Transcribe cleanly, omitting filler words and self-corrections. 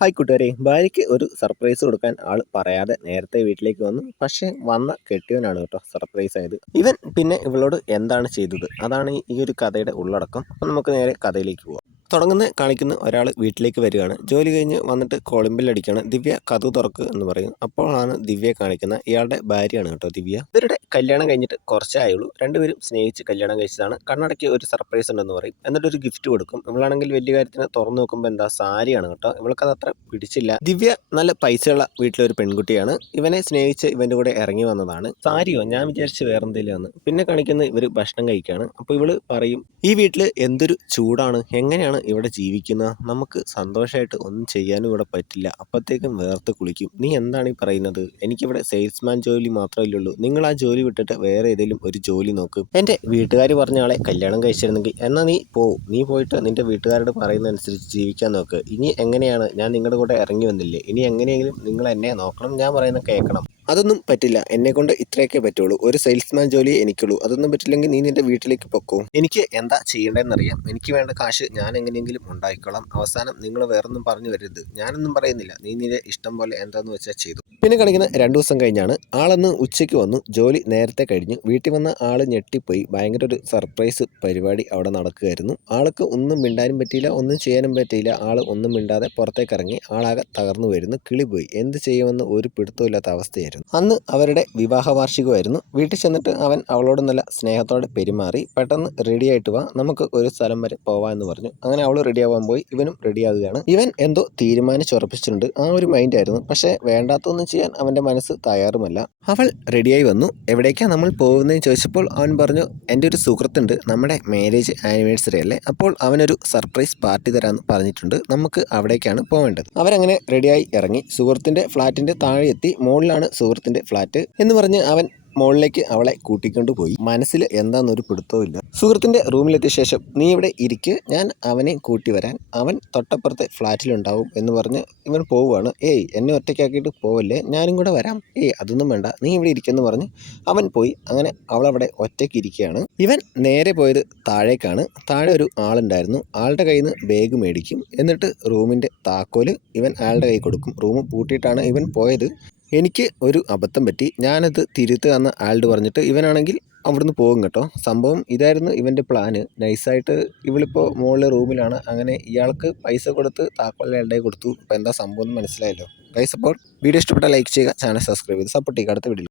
Hi കൂട്ടുകാരെ, ഭാര്യയ്ക്ക് ഒരു സർപ്രൈസ് കൊടുക്കാൻ ആൾ പറയാതെ നേരത്തെ വീട്ടിലേക്ക് വന്നു. പക്ഷേ വന്ന കെട്ടിയവനാണ് കേട്ടോ സർപ്രൈസ് ആയത്. ഇവൻ പിന്നെ ഇവളോട് എന്താണ് ചെയ്തത്? അതാണ് ഈ ഒരു കഥയുടെ ഉള്ളടക്കം. അപ്പം നമുക്ക് നേരെ കഥയിലേക്ക് പോവാം. കാണിക്കുന്ന ഒരാൾ വീട്ടിലേക്ക് വരികയാണ്. ജോലി കഴിഞ്ഞ് വന്നിട്ട് കോളിംഗ് ബെൽ അടിക്കുകയാണ്. ദിവ്യ കതക് തുറക്ക് എന്ന് പറയും. അപ്പോഴാണ് ദിവ്യയെ കാണിക്കുന്ന ഇയാളുടെ ഭാര്യയാണ് കേട്ടോ ദിവ്യ. ഇവരുടെ കല്യാണം കഴിഞ്ഞിട്ട് കുറച്ചേ ആയുള്ളൂ. രണ്ടുപേരും സ്നേഹിച്ച് കല്യാണം കഴിച്ചതാണ്. കണ്ണടയ്ക്ക് ഒരു സർപ്രൈസ് ഉണ്ടെന്ന് പറയും. എന്നിട്ട് ഒരു ഗിഫ്റ്റ് കൊടുക്കും. ഇവളാണെങ്കിൽ വലിയ കാര്യത്തിന് തുറന്നു നോക്കുമ്പോൾ എന്താ സാരിയാണ് കേട്ടോ. ഇവൾക്കത് അത്ര പിടിച്ചില്ല. ദിവ്യ നല്ല പൈസയുള്ള വീട്ടിലൊരു പെൺകുട്ടിയാണ്. ഇവനെ സ്നേഹിച്ച് ഇവന്റെ കൂടെ ഇറങ്ങി വന്നതാണ്. സാരിയോ? ഞാൻ വിചാരിച്ച് വേറെന്തെങ്കിലും. പിന്നെ കാണിക്കുന്ന ഇവര് ഭക്ഷണം കഴിക്കുകയാണ്. അപ്പോൾ ഇവള് പറയും, ഈ വീട്ടിൽ എന്തൊരു ചൂടാണ്, എങ്ങനെയാണ് ഇവിടെ ജീവിക്കുന്നത്, നമുക്ക് സന്തോഷമായിട്ട് ഒന്നും ചെയ്യാനും ഇവിടെ പറ്റില്ല. അപ്പോഴത്തേക്കും വേർത്ത് കുളിക്കും. നീ എന്താണ് ഈ പറയുന്നത്? എനിക്കിവിടെ സെയിൽസ്മാൻ ജോലി മാത്രമല്ലേ ഉള്ളൂ. നിങ്ങൾ ആ ജോലി വിട്ടിട്ട് വേറെ ഏതെങ്കിലും ഒരു ജോലി നോക്കും. എൻ്റെ വീട്ടുകാർ പറഞ്ഞ ആളെ കല്യാണം കഴിച്ചിരുന്നെങ്കിൽ എന്നാൽ നീ പോയിട്ട് നിന്റെ വീട്ടുകാരോട് പറയുന്നതനുസരിച്ച് ജീവിക്കാൻ നോക്ക്. ഇനി എങ്ങനെയാണ്? ഞാൻ നിങ്ങളുടെ കൂടെ ഇറങ്ങി വന്നില്ലേ, ഇനി എങ്ങനെയെങ്കിലും നിങ്ങൾ എന്നെ നോക്കണം, ഞാൻ പറയുന്നത് കേൾക്കണം. അതൊന്നും പറ്റില്ല, എന്നെ കൊണ്ട് ഇത്രയൊക്കെ പറ്റുള്ളൂ. ഒരു സെയിൽസ്മാൻ ജോലിയെ എനിക്കുള്ളൂ. അതൊന്നും പറ്റില്ലെങ്കിൽ നീ നിന്റെ വീട്ടിലേക്ക് പൊക്കോ. എനിക്ക് എന്താ ചെയ്യേണ്ടതെന്നറിയാം. എനിക്ക് വേണ്ട കാശ് ഞാൻ എങ്ങനെയെങ്കിലും ഉണ്ടായിക്കോളാം. അവസാനം നിങ്ങൾ വേറൊന്നും പറഞ്ഞു വരരുത്. ഞാനൊന്നും പറയുന്നില്ല, നീ നിന്റെ ഇഷ്ടം പോലെ എന്താന്ന് വെച്ചാൽ ചെയ്തു. പിന്നെ കളിക്കുന്ന 2 ദിവസം കഴിഞ്ഞാണ്. ആളന്ന് ഉച്ചയ്ക്ക് വന്നു. ജോലി നേരത്തെ കഴിഞ്ഞു. വീട്ടിൽ വന്ന ആള് ഞെട്ടിപ്പോയി. ഭയങ്കര ഒരു സർപ്രൈസ് പരിപാടി അവിടെ നടക്കുകയായിരുന്നു. ആൾക്ക് ഒന്നും മിണ്ടാനും പറ്റിയില്ല, ഒന്നും ചെയ്യാനും പറ്റിയില്ല. ആൾ ഒന്നും മിണ്ടാതെ പുറത്തേക്ക് ഇറങ്ങി. ആളാകെ തകർന്നു വരുന്നു. കിളിപോയി. എന്ത് ചെയ്യുമെന്ന് ഒരു പിടുത്തമില്ലാത്ത അവസ്ഥയായിരുന്നു. അന്ന് അവരുടെ വിവാഹ വാർഷികമായിരുന്നു. വീട്ടിൽ ചെന്നിട്ട് അവൻ അവളോട് നല്ല സ്നേഹത്തോടെ പെരുമാറി. പെട്ടെന്ന് റെഡി ആയിട്ട് വാ, നമുക്ക് ഒരു സ്ഥലം വരെ പോവാ എന്ന് പറഞ്ഞു. അങ്ങനെ അവൾ റെഡിയാവാൻ പോയി. ഇവനും റെഡിയാവുകയാണ്. ഇവൻ എന്തോ തീരുമാനിച്ചുറപ്പിച്ചിട്ടുണ്ട്. ആ ഒരു മൈൻഡ് ആയിരുന്നു. പക്ഷേ വേണ്ടാത്തൊന്നും ചെയ്യാൻ അവന്റെ മനസ്സ് തയ്യാറുമല്ല. അവൾ റെഡിയായി വന്നു. എവിടേക്കാണ് നമ്മൾ പോകുന്നതെന്ന് ചോദിച്ചപ്പോൾ അവൻ പറഞ്ഞു, എൻ്റെ ഒരു സുഹൃത്തുണ്ട്, നമ്മുടെ മാരേജ് ആനിവേഴ്സറി അല്ലേ, അപ്പോൾ അവനൊരു സർപ്രൈസ് പാർട്ടി തരാമെന്ന് പറഞ്ഞിട്ടുണ്ട്, നമുക്ക് അവിടേക്കാണ് പോവേണ്ടത്. അവരങ്ങനെ റെഡിയായി ഇറങ്ങി. സുഹൃത്തിൻ്റെ ഫ്ലാറ്റിൻ്റെ താഴെ എത്തി. മുകളിലാണ് സുഹൃത്തിൻ്റെ ഫ്ലാറ്റ് എന്ന് പറഞ്ഞ് അവൻ മുകളിലേക്ക് അവളെ കൂട്ടിക്കൊണ്ടുപോയി. മനസ്സിൽ എന്താണെന്നൊരു പിടുത്തവും ഇല്ല. സുഹൃത്തിൻ്റെ റൂമിലെത്തിയ ശേഷം, നീ ഇവിടെ ഇരിക്ക്, ഞാൻ അവനെ കൂട്ടി വരാൻ, അവൻ തൊട്ടപ്പുറത്തെ ഫ്ലാറ്റിലുണ്ടാവും എന്ന് പറഞ്ഞ് ഇവൻ പോവുകയാണ്. ഏയ്, എന്നെ ഒറ്റയ്ക്കാക്കിയിട്ട് പോവല്ലേ, ഞാനും കൂടെ വരാം. ഏയ്, അതൊന്നും വേണ്ട, നീ ഇവിടെ ഇരിക്കുമെന്ന് പറഞ്ഞ് അവൻ പോയി. അങ്ങനെ അവളവിടെ ഒറ്റയ്ക്ക് ഇരിക്കുകയാണ്. ഇവൻ നേരെ പോയത് താഴേക്കാണ്. താഴെ ഒരു ആളുണ്ടായിരുന്നു. ആളുടെ കയ്യിൽ നിന്ന് ബാഗ് മേടിക്കും. എന്നിട്ട് റൂമിൻ്റെ താക്കോല് ഇവൻ ആളുടെ കൈ കൊടുക്കും. റൂം പൂട്ടിയിട്ടാണ് ഇവൻ പോയത്. എനിക്ക് ഒരു അബദ്ധം പറ്റി, ഞാനത് തിരുത്തുകയെന്ന് ആൾഡ് പറഞ്ഞിട്ട് ഇവനാണെങ്കിൽ അവിടുന്ന് പോകും കേട്ടോ. സംഭവം ഇതായിരുന്നു ഇവൻ്റെ പ്ലാന്. നൈസായിട്ട് ഇവളിപ്പോൾ മുകളിലെ റൂമിലാണ്. അങ്ങനെ ഇയാൾക്ക് പൈസ കൊടുത്ത് താക്കോലിൻ്റെ കൊടുത്തു. അപ്പോൾ എന്താ സംഭവം എന്ന് മനസ്സിലായല്ലോ ഗൈസ്. അപ്പോൾ വീഡിയോ ഇഷ്ടപ്പെട്ടാൽ ലൈക്ക് ചെയ്യുക, ചാനൽ സബ്സ്ക്രൈബ് ചെയ്ത് സപ്പോർട്ട് ചെയ്യുക. അടുത്ത വീഡിയോ